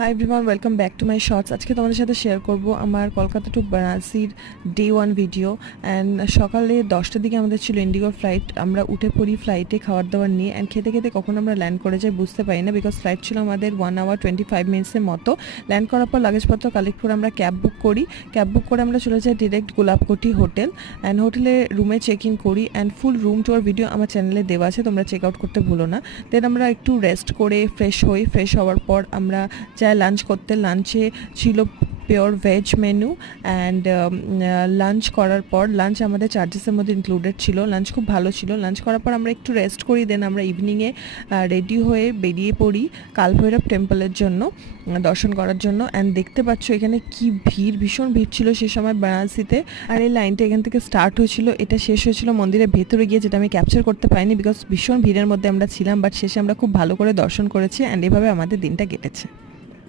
High everyone, welcome back to my shorts. আজকে তোমাদের সাথে শেয়ার করব আমার কলকাতা টু বারাণসীর ডে 1 ভিডিও। অ্যান্ড সকালে 10টার দিকে আমাদের ছিল ইন্ডিগোর ফ্লাইট। আমরা উঠে পড়ি ফ্লাইটে খাবার দাবার নিয়ে, অ্যান্ড খেতে খেতে কখন আমরা ল্যান্ড করে যাই বুঝতে পারি না, বিকজ ফ্লাইট ছিল আমাদের 1 hour 25 মিনিটসের মতো। ল্যান্ড করার পর লাগেজপত্র কালেক্ট করে আমরা ক্যাব বুক করি। ক্যাব বুক করে আমরা চলে যাই ডিরেক্ট গোলাপকোটি হোটেল, অ্যান্ড হোটেলে রুমে চেক ইন করি। অ্যান্ড ফুল রুম টুয়ার ভিডিও আমার চ্যানেলে দেওয়া আছে, তোমরা চেক আউট করতে ভুলো না। দেন আমরা একটু রেস্ট করে ফ্রেশ হই। ফ্রেশ হওয়ার পর আমরা যাই লাঞ্চ করতে। লাঞ্চে ছিল pure veg menu, and lunch করার পর লাঞ্চ আমাদের চার্জেসের মধ্যে ইনক্লুডেড ছিল। লাঞ্চ খুব ভালো ছিল। লাঞ্চ করার পর আমরা একটু রেস্ট করি। দেন আমরা ইভিনিংয়ে রেডি হয়ে বেরিয়ে পড়ি কালভৈরব টেম্পলের জন্য, দর্শন করার জন্য। অ্যান্ড দেখতে পাচ্ছ এখানে কি ভিড়, ভীষণ ভিড় ছিল সে সময় বারাণসীতে। আর এই লাইনটা এখান থেকে স্টার্ট হয়েছিল, এটা শেষ হয়েছিল মন্দিরের ভেতরে গিয়ে, যেটা আমি ক্যাপচার করতে পারিনি বিকজ ভীষণ ভিড়ের মধ্যে আমরা ছিলাম। বাট শেষে আমরা খুব ভালো করে দর্শন করেছি, অ্যান্ড এভাবে আমাদের দিনটা কেটেছে।